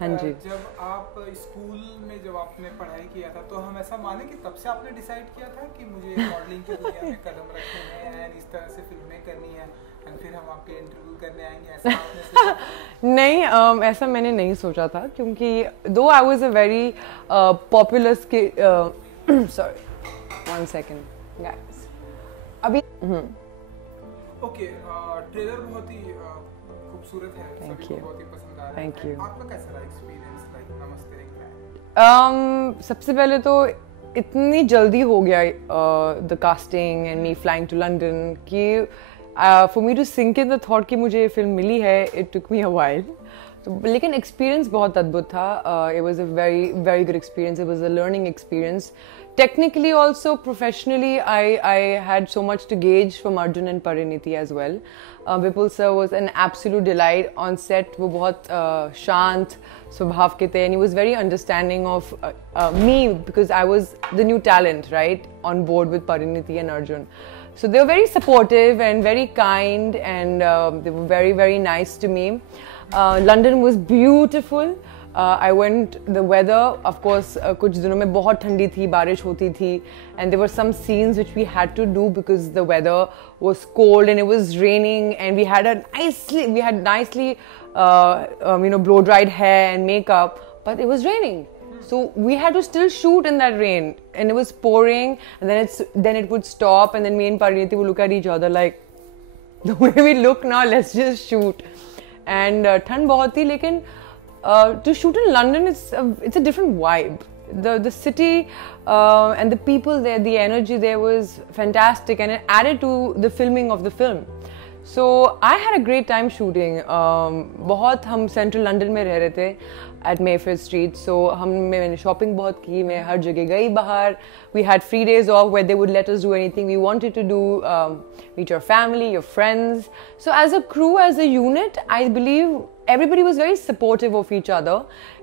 हाँ जी। जब आप स्कूल में जब आपने पढ़ाई किया था तो हम ऐसा माने कि तब से आपने डिसाइड किया था कि मुझे मॉडलिंग की दुनिया में कदम रखने हैं एंड इस तरह से फिल्में करनी है एंड फिर हम आपके इंटरव्यू करने आएंगे, ऐसा आपने सोचा था? नहीं, ऐसा मैंने नहीं सोचा था क्योंकि दो I was a very popular sorry, one second guys अभी। ओके, ट्रेलर बहुत ही खूबसूरत है, Thank सभी को you. बहुत ही पसंद आ रहा Thank है। you. आपका कैसा रहा एक्सपीरियंस लाइक नमस्ते इंग्लैंड? सबसे पहले तो इतनी जल्दी हो गया the casting and me flying to London कि for me to sink in the thought कि मुझे ये फिल्म मिली है, it took me a while. तो लेकिन एक्सपीरियंस बहुत अद्भुत था। It was a very very good experience, it was a learning experience. Technically also, professionally, I had so much to gauge from Arjun and Pariniti as well. Vipul sir was an absolute delight on set. वो बहुत शांत स्वभाव के थे and he was very understanding of me because I was the new talent, right, on board with Pariniti and Arjun. So they were very supportive and very kind and they were very very nice to me. London was beautiful. I went, the weather, of course, कुछ दिनों में बहुत ठंडी थी, बारिश होती थी, and there were some scenes which we had to do because the weather was cold and it was raining, and we had nicely, blow dried hair and makeup, but it was raining, so we had to still shoot in that rain, and it was pouring, and then it would stop, and then me and Pariniti would look at each other like, the way we look now, let's just shoot, and ठंड बहुत थी, लेकिन to shoot in London, it's a different vibe. The city and the people there, the energy there was fantastic, and it added to the filming of the film. So I had a great time shooting. बहुत हम Central London में रह रहे थे at Mayfair Street. So मैंने shopping बहुत की, मैं हर जगह गई बाहर. We had free days off where they would let us do anything we wanted to do, meet your family, your friends. So as a crew, as a unit, I believe everybody was very supportive of each other.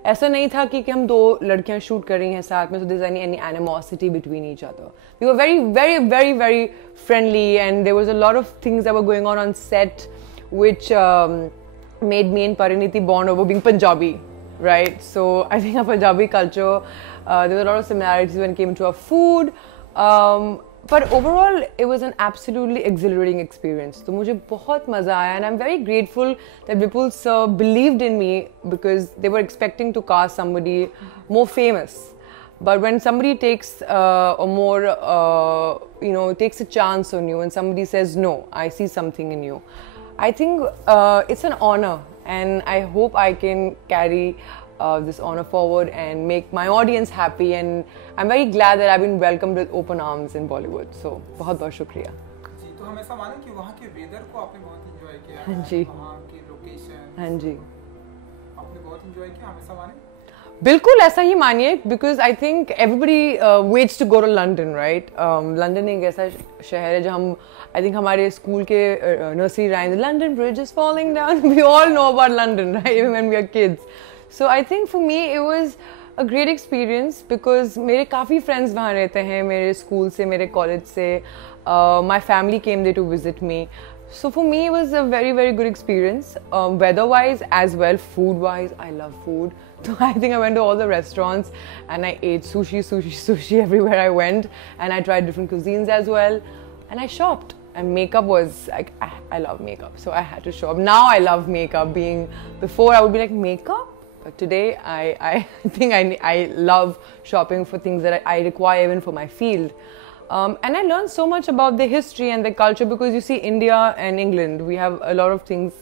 ऐसा नहीं था कि हम दो लड़कियां shoot कर रही हैं साथ में, so there's any animosity between each other. We were very very very very friendly, and there was a lot of things that were going on set which made me and Pariniti bond over being Punjabi, right? So I think our Punjabi culture, there were a lot of similarities when it came to our food, but overall it was an absolutely exhilarating experience. तो मुझे बहुत मज़ा आया, and I'm very grateful that Vipul sir believed in me because they were expecting to cast somebody more famous. But when somebody takes a more, takes a chance on you, and somebody says, no, I see something in you, I think it's an honor, and I hope I can carry this honor forward and make my audience happy, and I'm very glad that I've been welcomed with open arms in Bollywood. So बहुत बहुत शुक्रिया। जी, तो हम ऐसा माने कि वहाँ के वेदर को आपने बहुत इंजॉय किया, हाँ जी, वहाँ के लोकेशन, हाँ जी, आपने बहुत इंजॉय किया, हम ऐसा माने? बिल्कुल ऐसा ही मानिए, because I think everybody waits to go to London, right? London एक ऐसा शहर है जहाँ हम, I think हमारे स्कूल के nursery rhymes, London Bridge is falling down, we all know about London, right? Even when we are kids. So I think for me it was a great experience because मेरे काफ़ी friends वहाँ रहते हैं, मेरे school से, मेरे college से, my family came there to visit me. So for me it was a very very good experience, weather-wise as well, food-wise. I love food. So I think I went to all the restaurants and I ate sushi everywhere I went, and I tried different cuisines as well, and I shopped. And makeup was like, I love makeup, so I had to shop. Now I love makeup. Before I would be like, makeup? But today I think I love shopping for things that I require even for my field. And I learned so much about the history and the culture, because you see, India and England, we have a lot of things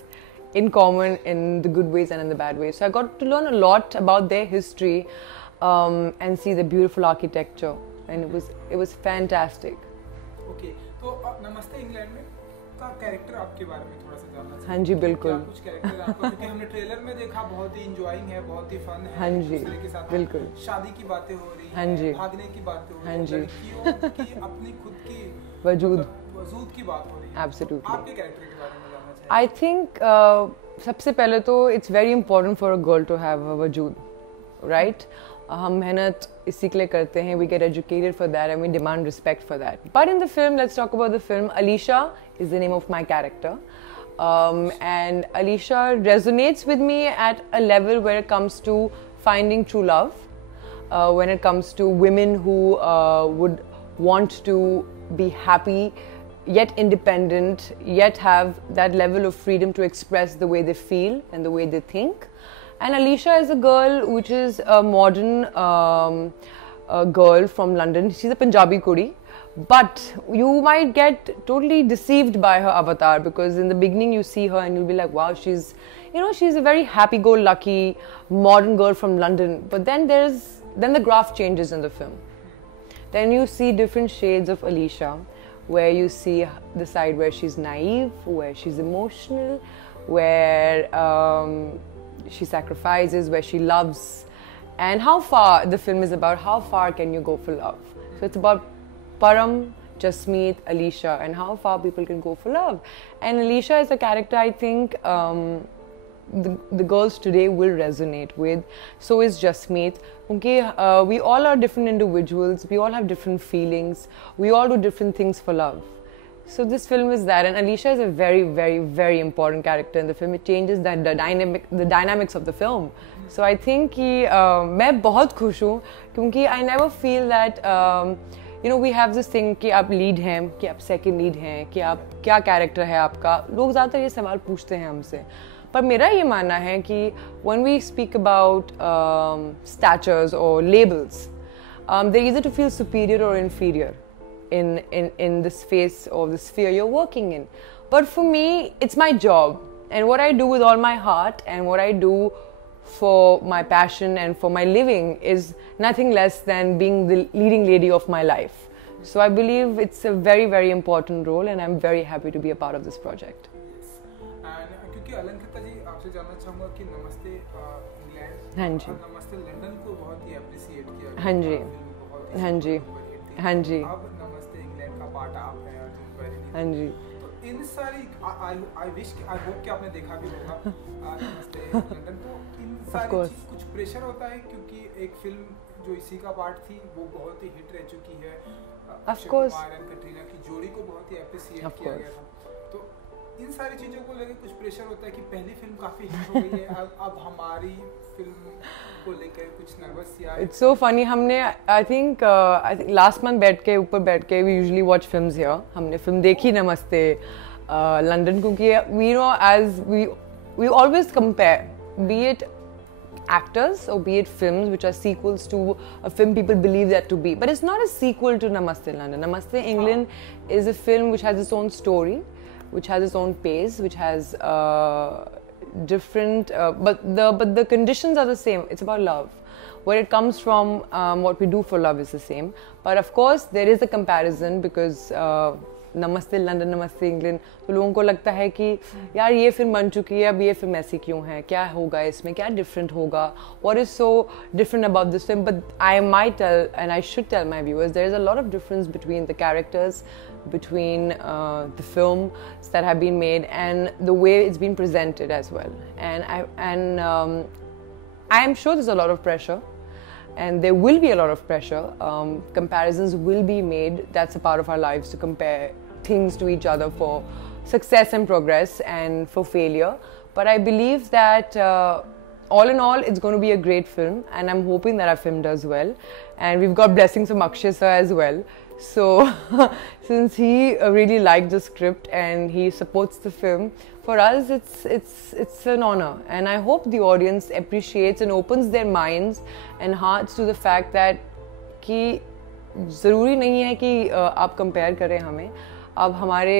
in common in the good ways and in the bad ways. So I got to learn a lot about their history and see the beautiful architecture, and it was fantastic. Okay, तो नमस्ते England में का character आपके बारे में थोड़ा सा जानना चाहिए। हाँ जी, बिल्कुल। कुछ कैरेक्टर आपको, क्योंकि हमने ट्रेलर में देखा, बहुत ही इंजॉयिंग है, बहुत ही फन है, हाँ जी, दूसरे के साथ बिल्कुल। शादी की बातें हो रही हैं, हाँ जी, भागने की बातें हो रही हैं, हाँ जी, लड़कियों की अपनी खुद की वजूद की बात हो रही है। Absolutely. आपके कैरेक्टर के बारे में जानना चाहिए। I think सबसे पहले तो it's very important for a girl to have a वजूद, right? हम मेहनत इसी के लिए करते हैं, we get educated for that and we demand respect for that. But in the film, let's talk about the film. Alisha is the name of my character. And Alisha resonates with me at a level where it comes to finding true love, when it comes to women who would want to be happy, yet independent, yet have that level of freedom to express the way they feel and the way they think. And Alisha is a girl which is a modern girl from London. She's a Punjabi kudi, but you might get totally deceived by her avatar, because in the beginning you see her and you'll be like, wow, she's a very happy-go-lucky modern girl from London. But then the graph changes in the film. Then you see different shades of Alisha, where you see the side where she's naive, where she's emotional, where she sacrifices, where she loves, and how far the film is about how far can you go for love. So it's about Param, Jasmeet, Alisha, and how far people can go for love. And Alisha is a character I think the girls today will resonate with. So is Jasmeet. Okay, we all are different individuals, we all have different feelings, we all do different things for love. So this film is that, and Alisha is a very, very, very important character in the film. It changes the dynamics of the film. So I think कि मैं बहुत खुश हूँ, क्योंकि I never feel that we have this thing कि आप lead हैं, कि आप second lead हैं, कि आप क्या character है आपका. लोग ज़्यादातर ये सवाल पूछते हैं हमसे. पर मेरा ये मानना है कि when we speak about statures or labels, they're either to feel superior or inferior in the space or the sphere you're working in. But for me, it's my job, and what I do with all my heart and what I do for my passion and for my living is nothing less than being the leading lady of my life. So I believe it's a very, very important role, and I'm very happy to be a part of this project. क्योंकि अलंकृता जी, आपसे जानना चाहूँगा कि नमस्ते England, हाँ जी, नमस्ते London को बहुत ही अप्रिशिएट किया, हाँ जी, हाँ जी, हाँ जी, अब नमस्ते इंग्लैंड का पार्ट आप हैं अर्जुन बैरी, हाँ जी. तो इन सारी आई होप कि आपने देखा भी होगा नमस्ते लंदन, तो इन सारी चीज कुछ प्रेशर होता है, क्योंकि एक फिल्म जो इसी का पार्ट थी वो बहुत ही हिट रह चुकी है, ऑफ कोर्स कटरीना की जोड़ी को बहुत ही अप्रिशिएट किया गया था. तो इन सारी चीज़ों को लेकर कुछ प्रेशर होता है कि पहली फिल्म काफ़ी हिट हो गई है, अब हमारी फिल्म को लेकर कुछ नर्वस या. It's so funny. हमने आई थिंक लास्ट मंथ ऊपर बैठ के we usually watch films here. हमने फिल्म देखी नमस्ते लंदन, क्योंकि we know as we always compare, be it actors or be it films which are sequels to a film people believe that to be, but it's not a sequel to Namaste London. Namaste England is a film which has its own story, which has its own pace, which has different but the conditions are the same. It's about love. Where it comes from, what we do for love is the same, but of course there is a comparison because नमस्ते London, नमस्ते England, तो लोगों को लगता है कि यार ये फिल्म बन चुकी है, अब ये फिल्म ऐसी क्यों है, क्या होगा इसमें, क्या डिफरेंट होगा, what is so different about this film. But I might tell, and I should tell my viewers, there is a lot of difference between the characters, between the films that have been made and the way it's been presented as well. And I am sure there's a lot of pressure, and there will be a lot of pressure. Comparisons will be made. That's a part of our lives, to compare things to each other for success and progress and for failure. But I believe that all in all, it's going to be a great film, and I'm hoping that our film does well. And we've got blessings from Akshay sir as well. So since he really liked the script and he supports the film, for us it's an honor, and I hope the audience appreciates and opens their minds and hearts to the fact that कि ज़रूरी नहीं है कि आप compare करें हमें, आप हमारे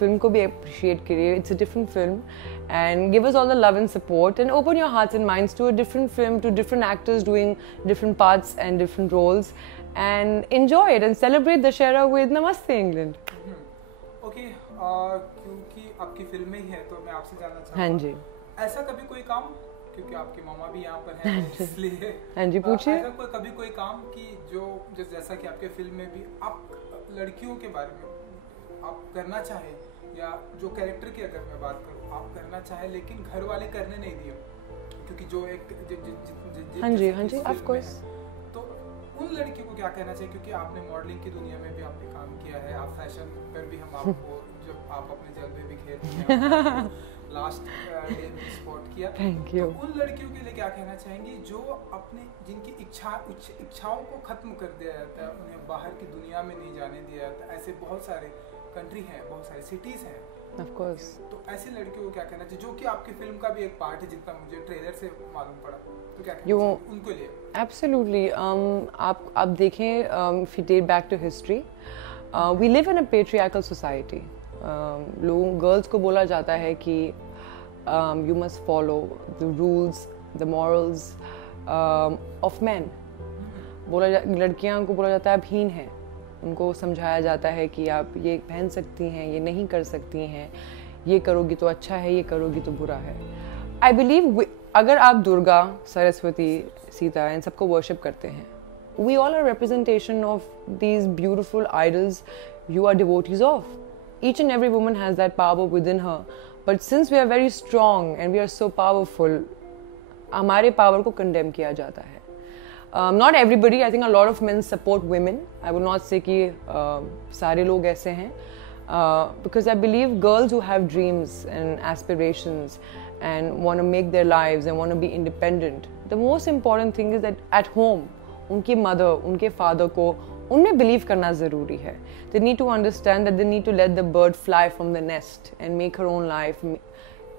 film को भी appreciate करिए. It's a different film, and give us all the love and support, and open your hearts and minds to a different film, to different actors doing different parts and different roles, and enjoy it and celebrate Dussehra with Namaste England. Okay, क्योंकि आपकी फिल्में ही हैं, तो मैं आपसे जानना चाहूँगा. हाँ जी. ऐसा कभी कोई काम, क्योंकि आपकी मामा भी यहाँ पर हैं, इसलिए हाँ जी पूछिए. ऐसा कभी कोई काम कि जो जैसा कि आपके फिल्म में भी आप लड़कियों के बारे में आप करना चाहे, या जो कैरेक्टर की अगर मैं बात करूँ आप करना चाहे, लेकिन घर वाले करने नहीं दिए, क्योंकि जो एक हाँ जी ऑफ कोर्स. तो उन लड़कियों को क्या कहना चाहिए, क्योंकि आपने मॉडलिंग की दुनिया में भी आपने काम किया है, आप फैशन पर भी हम आपको जब आप अपने जलवे बिखेर दिए, लास्ट डे में स्पॉट किया। Thank you. तो उन लड़कियों के लिए क्या कहना चाहेंगी जो अपने जिनकी इच्छाओं को खत्म कर दिया जाता है, उन्हें बाहर की दुनिया में नहीं जाने दिया जाता? ऐसे बहुत सारे कंट्री हैं, बहुत सारी सिटीज हैं। Of course. तो ऐसी लड़कियों को क्या कहना चाहिए, जो कि आपकी फिल्म का भी एक पार्ट है, जितना मुझे ट्रेलर से मालूम पड़ा? तो क्या कहना चाहिए उनके लिए? Absolutely. आप देखें, if you date back to history, we live in a patriarchal society. लोग गर्ल्स को बोला जाता है कि you must follow the rules, the morals of men. लड़कियां को बोला जाता है आप हीन हैं, उनको समझाया जाता है कि आप ये पहन सकती हैं, ये नहीं कर सकती हैं, ये करोगी तो अच्छा है, ये करोगी तो बुरा है। आई बिलीव अगर आप दुर्गा, सरस्वती, सीता इन सबको वर्शिप करते हैं, we all are representation of these beautiful idols you are devotees of. Each and every woman has that power within her, but since we are very strong and we are so powerful, हमारे power को condemn किया जाता है. Not everybody, I think a lot of men support women. I would not say कि सारे लोग ऐसे हैं, because I believe girls who have dreams and aspirations and want to make their lives and want to be independent, the most important thing is that at home उनकी mother, उनके father को उनमें believe करना ज़रूरी है. They need to understand that they need to let the bird fly from the nest and make her own life,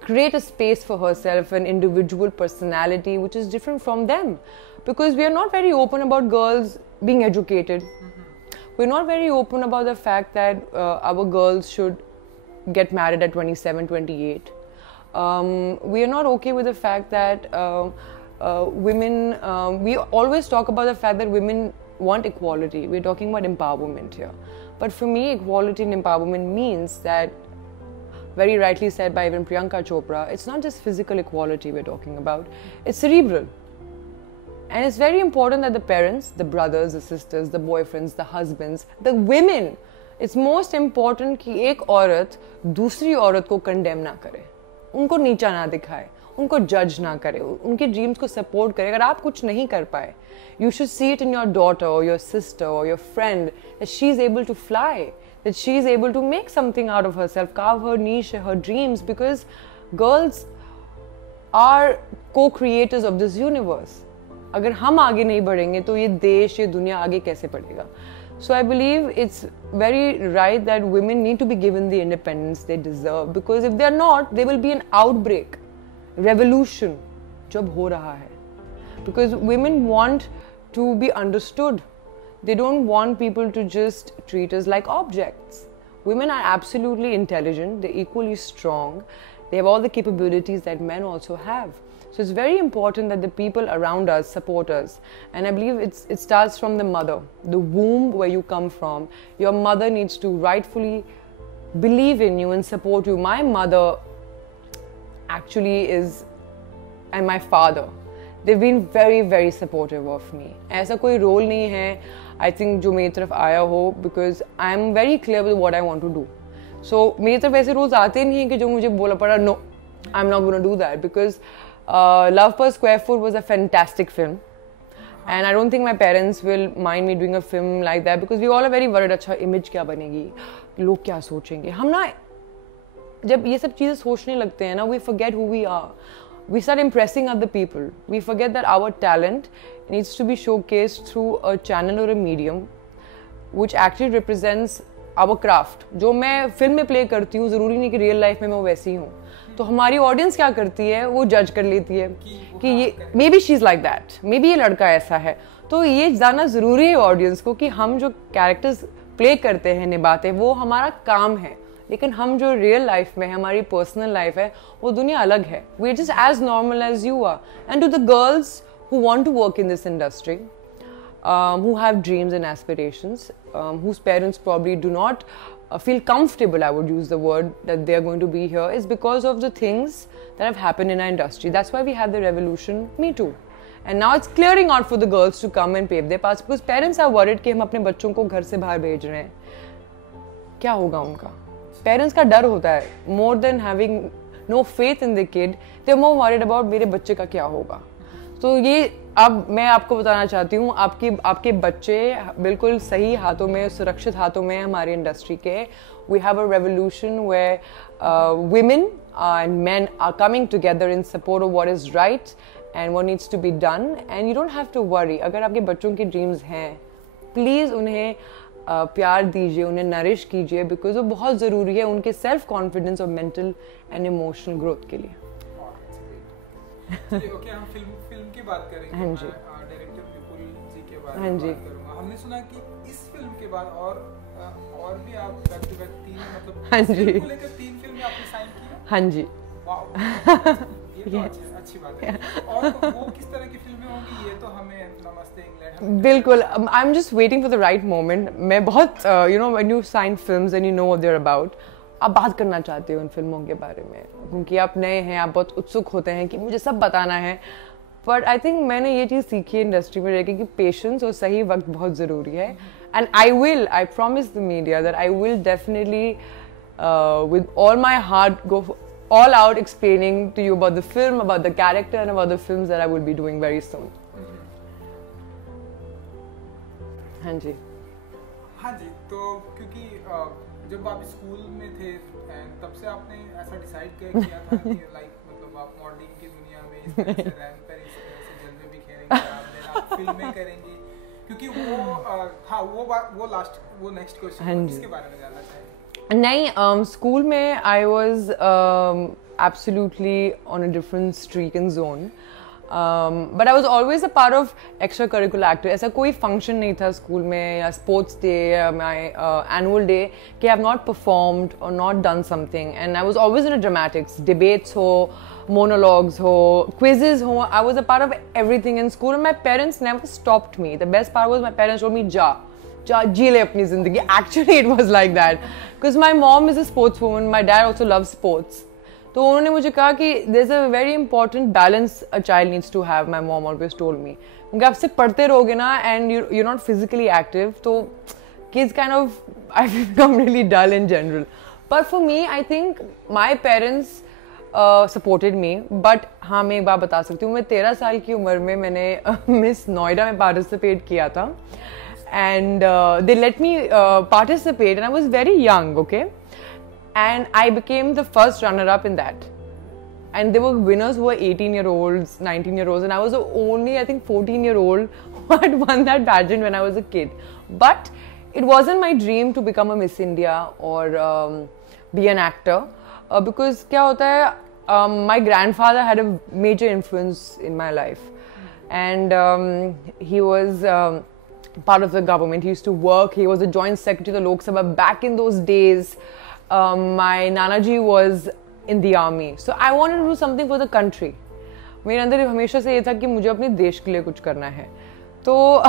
create a space for herself, an individual personality which is different from them. Because we are not very open about girls being educated. We're not very open about the fact that our girls should get married at 27, 28. We are not okay with the fact that women, we always talk about the fact that women want equality. We're talking about empowerment here. But for me, equality and empowerment means that, very rightly said by even Priyanka Chopra, it's not just physical equality we're talking about, it's cerebral. And it's very important that the parents, the brothers, the sisters, the boyfriends, the husbands, the women, it's most important कि एक औरत दूसरी औरत को condemn ना करे, उनको नीचा ना दिखाए, उनको judge ना करे, उनके dreams को support करे. अगर आप कुछ नहीं कर पाए, you should see it in your daughter or your sister or your friend that she's able to fly, that she's able to make something out of herself, carve her niche, her dreams, because girls are co-creators of this universe. अगर हम आगे नहीं बढ़ेंगे तो ये देश, ये दुनिया आगे कैसे बढ़ेगा? So I believe it's very right that women need to be given the independence they deserve, because if they are not, there will be an outbreak, revolution, जब हो रहा है. Because women want to be understood. They don't want people to just treat us like objects. Women are absolutely intelligent, they're equally strong, they have all the capabilities that men also have. So it's very important that the people around us support us. And I believe it starts from the mother, the womb where you come from. Your mother needs to rightfully believe in you and support you. My mother actually is, and my father, they've been very, very supportive of me. ऐसा कोई role नहीं है, I think, जो मेरी तरफ आया हो, because I'm very clear with what I want to do. So मेरी तरफ ऐसे roles आते नहीं हैं कि जो मुझे बोला पड़ा, no, I'm not going to do that, because Love Per Square Foot was a fantastic film. And I don't think my parents will mind me doing a film like that, because we all are very worried, अच्छा image क्या बनेगी, लोग क्या सोचेंगे. हम ना जब ये सब चीज़ें सोचने लगते हैं ना, we forget who we are. We start impressing other people. We forget that our talent needs to be showcased through a channel or a medium which actually represents our craft. जो मैं फिल्म में play करती हूँ, ज़रूरी नहीं कि real life में मैं वैसी हूँ. तो हमारी ऑडियंस क्या करती है, वो जज कर लेती है कि ये may be she is like that, may be ये लड़का ऐसा है. तो ये जानना ज़रूरी है ऑडियंस को कि हम जो कैरेक्टर्स प्ले करते हैं, निभाते हैं, वो हमारा काम है. लेकिन हम जो रियल लाइफ में है, हमारी पर्सनल लाइफ है, वो दुनिया अलग है. We are just as normal as you are. And to the girls who want to work in this industry, who have dreams and aspirations, whose parents probably do not feel comfortable, I would use the word, that they are going to be here, is because of the things that have happened in our industry. That's why we had the revolution Me Too. And now it's clearing out for the girls to come and pave their paths, because parents are worried कि हम अपने बच्चों को घर से बाहर भेज रहे हैं, क्या होगा उनका. पेरेंट्स का डर होता है, more than having no faith in the kid, they're more worried about मेरे बच्चे का क्या होगा. तो ये अब मैं आपको बताना चाहती हूँ, आपके बच्चे बिल्कुल सही हाथों में, सुरक्षित हाथों में हमारी इंडस्ट्री के. We have a revolution where women and men are coming together in support of what is right and what needs to be done, and you don't have to worry. अगर आपके बच्चों की ड्रीम्स हैं, please उन्हें प्यार दीजिए, उन्हें nourish कीजिए, बिकॉज वो बहुत ज़रूरी है उनके सेल्फ कॉन्फिडेंस और मेंटल एंड इमोशनल ग्रोथ के लिए. ओके, हम फिल्म की बात करेंगे. हाँ जी. डायरेक्टर विपुल जी के बारे हाँ में जी. बात करूंगा. हमने सुना कि इस फिल्म के बाद और भी आप बैक टू बैक 3 मतलब हाँ जी. फिल्म को लेकर 3 फिल्में आपने साइन की है. हाँ जी. वाओ, ये तो अच्छी बात है. और वो किस तरह की फिल्में होंगी, ये तो हमें नमस्ते इंग्लैंड. बिल्कुल, I am just waiting for the right moment. मैं बहुत you know when you sign films and you know what they are about, आप बात करना चाहते हो उन फिल्मों के बारे में, क्योंकि आप नए हैं, आप बहुत उत्सुक होते हैं कि मुझे सब बताना है. बट आई थिंक मैंने ये चीज़ सीखी है इंडस्ट्री में रह के कि पेशेंस और सही वक्त बहुत ज़रूरी है. And I promise the media that I will definitely with all my heart go all out explaining to you about the film, about the character and about the films that I will be doing very soon. हाँ जी. हाँ जी. तो क्योंकि जब आप school में थे तब से आपने ऐसा डिसाइड किया था कि लाइक मतलब आप मॉडलिंग की दुनिया में इस तरह से रैंप पर इस तरह से जलवे भी खेलेंगे, आप फिल्में करेंगी, क्योंकि वो नेक्स्ट क्वेश्चन इसके बारे में जानना चाहिए. नहीं, स्कूल में I was absolutely on a different streak in zone, but I was always a part of extra curricular activity. ऐसा कोई फंक्शन नहीं था स्कूल में या स्पोर्ट्स डे या माई एनुअल डे कि आई हैव नॉट परफॉर्म्ड और not done something. And I was always in a dramatics, debates हो, monologues ho, quizzes ho, I was a part of everything in school and my parents never stopped me. The best part was my parents told me जी ले अपनी जिंदगी. Actually it was like that because my mom is a sportswoman, my dad also loves sports. तो उन्होंने मुझे कहा कि there's a very important balance a child needs to have, my mom always told me. क्योंकि आप सिर्फ पढ़ते रहोगे ना and you're not physically active, तो kids kind of I become really dull in general. But for me I think my parents supported me. But हाँ, मैं एक बात बता सकती हूँ, मैं 13 साल की उम्र में मैंने मिस नोएडा में पार्टिसिपेट किया था and they let me participate and I was very young, okay, and I became the first runner up in that. And there were winners who were 18-year-olds, 19-year-olds, and I was the only, I think, 14-year-old who had won that pageant when I was a kid. But it wasn't my dream to become a Miss India or be an actor. Because क्या होता है, my grandfather had a major influence in my life, and he was part of the government. He used to work. He was a joint secretary of the Lok Sabha back in those days. My Nanaji was in the army, so I wanted to do something for the country. मेरे अंदर हमेशा से ये था कि मुझे अपने देश के लिए कुछ करना है. तो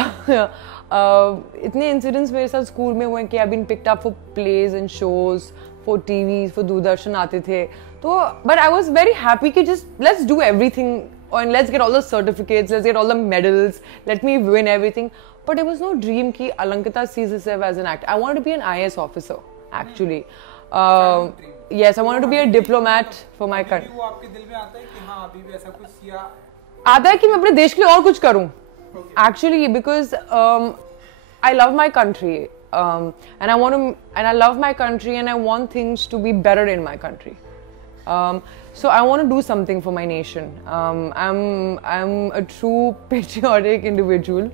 इतने इंसिडेंट्स मेरे साथ स्कूल में हुए कि I been picked up for plays and shows, for TV, for Doordarshan आते थे. तो but I was very happy कि just let's do everything and let's get all the certificates, let's get all the medals, let me win everything. But there was no dream ki Alankita sees herself as an actor. I wanted to be an IAS officer, actually. Yes, I wanted to be a diplomat for my country. वो आपके दिल में आता है कि हाँ अभी भी ऐसा कुछ या आता है कि मैं अपने देश के लिए और कुछ करूं. Actually, because I love my country, and I love my country, and I want things to be better in my country. So I want to do something for my nation. I'm a true patriotic individual.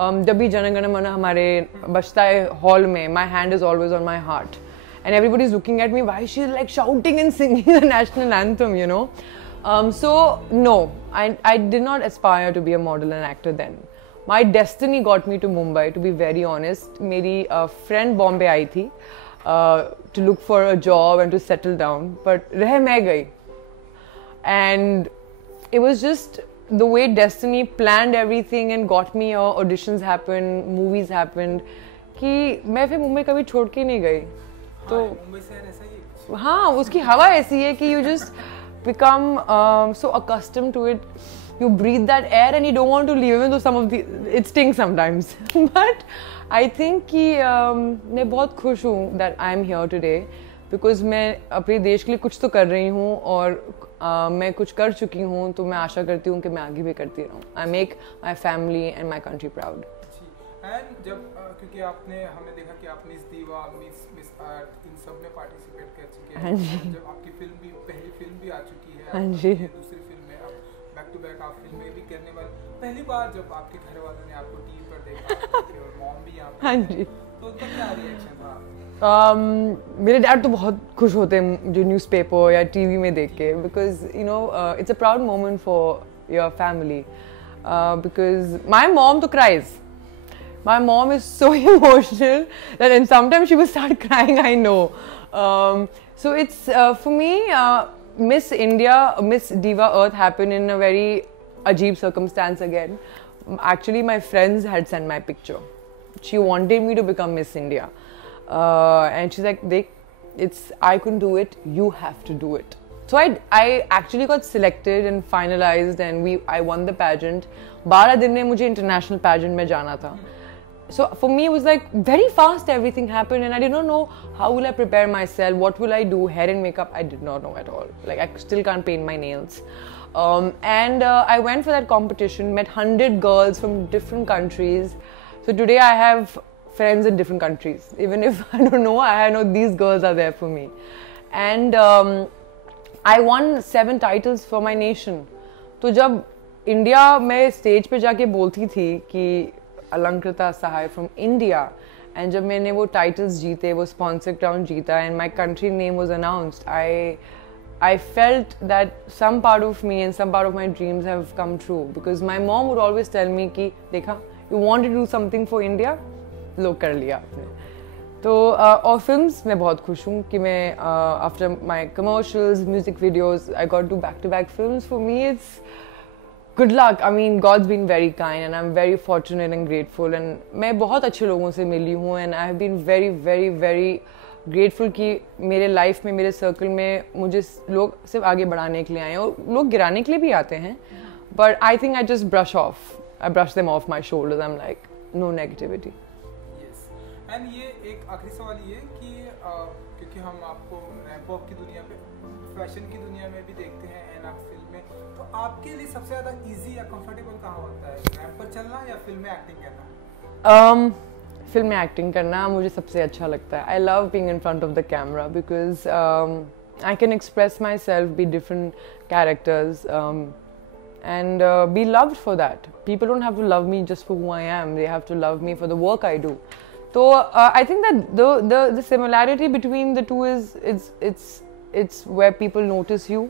जब भी जन गण मन हमारे बजता है hall में, my hand is always on my heart, and everybody is looking at me. Why is she like shouting and singing the national anthem? You know. So no, I did not aspire to be a model and actor then. My destiny got me to Mumbai. To be very honest, मेरी friend Bombay आई थी to look for a job and to settle down, but रह मैं गई. And it was just the way destiny planned everything and got me here. Auditions happened, movies happened, कि मैं फिर मुंबई कभी छोड़ के नहीं गई. तो मुंबई शहर ऐसा ही है. हाँ, उसकी हवा ऐसी है कि you just become so accustomed to it. You breathe that air and you don't want to leave, even though it stings sometimes. But I think कि मैं बहुत खुश हूँ that I am here today. Because मैं अपने देश के लिए कुछ तो कर रही हूँ और मैं कुछ कर चुकी हूँ, तो मैं आशा करती हूँ कि मैं आगे भी करती रहूँ. I make my family and my country proud. And जब क्योंकि आपने हमने देखा कि आप मिस दीवा, मिस अर्थ इन सब में पार्टिसिपेट कर चुके हैं. हाँ जी. जब आपकी फिल्म भी पहली फिल्म भी आ चुकी है. हाँ जी. दूसरी फिल्म में अब बैक टू बैक आप फिल्में भी करने वाले. पहली बार जब आपके घर वालों ने आपको टीवी पर देखा और मॉम भी यहाँ पे, हाँ जी, तो उनका क्या रिएक्शन था? मेरे डैड तो बहुत खुश होते हैं जो न्यूज़पेपर या टीवी में देख के, because you know it's a proud moment for your family. Because my mom तो cries. My mom is so emotional that and sometimes she will start crying, I know. So it's for me, Miss India, Miss Diva Earth happened in a very ajeeb circumstance again. Actually, my friends had sent my picture. She wanted me to become Miss India. And she's like, I couldn't do it, you have to do it. So I actually got selected and finalized and I won the pageant. 12 दिन में मुझे international pageant में जाना था. So for me it was like very fast everything happened and I did not know how will I prepare myself, what will I do, hair and makeup, I did not know at all. Like I still can't paint my nails. And I went for that competition, met 100 girls from different countries. So today I have friends in different countries. Even if I don't know, I know these girls are there for me. And I won 7 titles for my nation. तो जब India में stage पे जाके बोलती थी कि अलंकृता सहाय from India, and जब मैंने वो टाइटल्स जीते, वो स्पॉन्सर क्राउन जीता and my country name was announced, I felt that some part of me and some part of my dreams have come true, because my mom would always tell me कि देखा, you want to do something for India, लो कर लिया आपने. तो और films में बहुत खुश हूँ कि मैं after my commercials, music videos, I got to back films. For me it's good luck. I mean, God's been very kind and I'm very fortunate and grateful. And मैं बहुत अच्छे लोगों से मिली हूँ and I have been very, very, very grateful कि मेरे life में, मेरे सर्कल में मुझे लोग सिर्फ आगे बढ़ाने के लिए आए हैं, और लोग गिराने के लिए भी आते हैं. But I think I just brush them off my shoulders. I'm like, no negativity. Yes. And ये एक आखिरी सवाल ये कि क्योंकि हम आपको पॉप की दुनिया पे, फैशन की दुनिया में भी देखते हैं एंड आप फिल्म में, तो आपके लिए सबसे ज़्यादा इजी या कंफर्टेबल कहाँ होता है, रैंप पर चलना या फिल्म में एक्टिंग करना? फिल्म में एक्टिंग करना मुझे सबसे अच्छा लगता है. I love being in front of the camera because I can express my self, be different characters and be loved for that. People don't have to love me just for who I am. They have to love me for the work I do. So I think that the similarity between the two is it's where people notice you,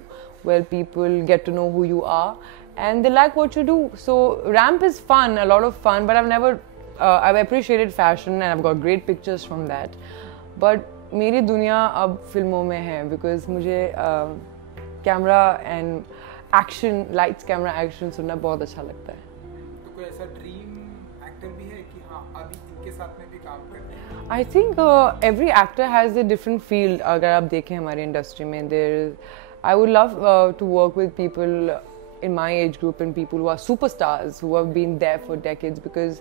where people get to know who you are, and they like what you do. So ramp is fun, a lot of fun, but I've appreciated fashion and I've got great pictures from that. But मेरी दुनिया अब फिल्मों में है because मुझे camera and action, lights, camera, action सुनना बहुत अच्छा लगता है. तो कोई ऐसा ड्रीम एक्टर भी है कि हाँ अभी इनके साथ में भी काम करना है? I think every actor has a different field. अगर आप देखें हमारी इंडस्ट्री में, there I would love to work with people in my age group and people who are superstars who have been there for decades, because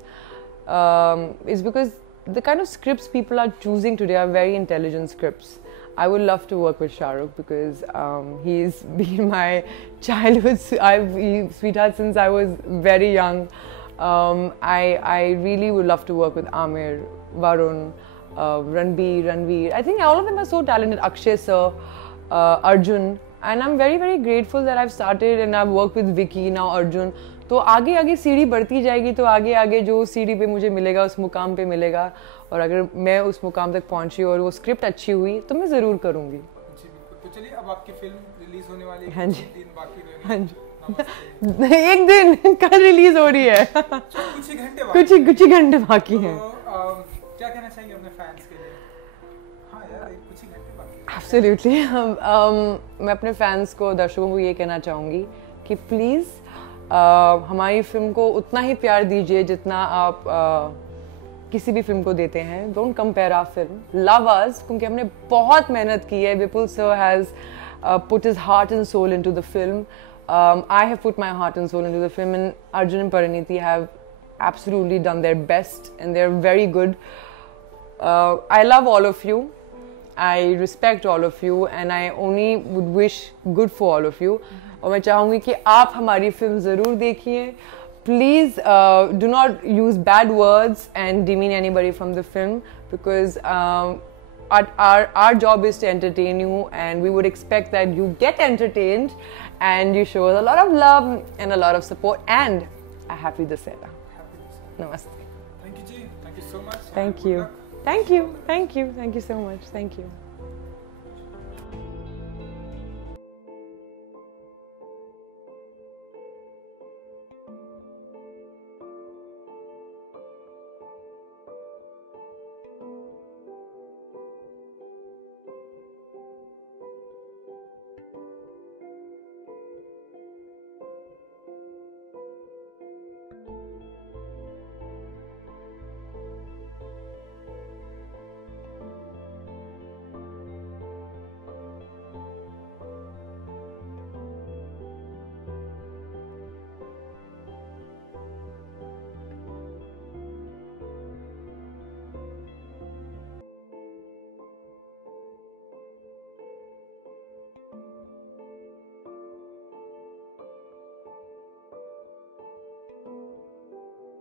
it's because the kind of scripts people are choosing today are very intelligent scripts. I would love to work with Shah Rukh because he's been my childhood sweetheart since I was very young. I really would love to work with Amir, Varun, Ranveer. I think all of them are so talented. Akshay sir, Arjun. And I'm very, very grateful that I've started and I've worked with Vicky, now Arjun. तो आगे आगे सीढ़ी बढ़ती जाएगी, तो आगे आगे जो सीढ़ी पे मुझे मिलेगा उस मुकाम पे मिलेगा, और अगर मैं उस मुकाम तक पहुंची और वो स्क्रिप्ट अच्छी हुई तो मैं ज़रूर करूँगी. जी बिल्कुल. तो चलिए अब आपकी फिल्म रिलीज होने वाली है. हाँ जी. दिन बाकी रह गए. हाँ जी. एक दिन कल रिलीज हो रही है. कुछ ही घंटे बाकी हैं. क्या कहना चाहिए अपने फैंस के लिए? हाँ यार, कुछ ही घंटे बाकी. एब्सोल्युटली. मैं अपने फैंस को, दर्शकों को ये कहना चाहूँगी कि प्लीज़ हमारी फिल्म को उतना ही प्यार दीजिए जितना आप किसी भी फिल्म को देते हैं. Don't compare our film, love us, क्योंकि हमने बहुत मेहनत की है. Vipul sir has put his heart and soul into the film. I have put my heart and soul into the film, and Arjun and Pariniti have absolutely done their best and they're very good. I love all of you. I respect all of you and I only would wish good for all of you. और मैं चाहूँगी कि आप हमारी film ज़रूर देखिए. Please do not use bad words and demean anybody from the film, because our job is to entertain you, and we would expect that you get entertained and you show us a lot of love and a lot of support and a happy Dussehra. Namaste. Thank you, Ji. Thank you so much. Thank you. Thank you. Thank you. Thank you so much. Thank you.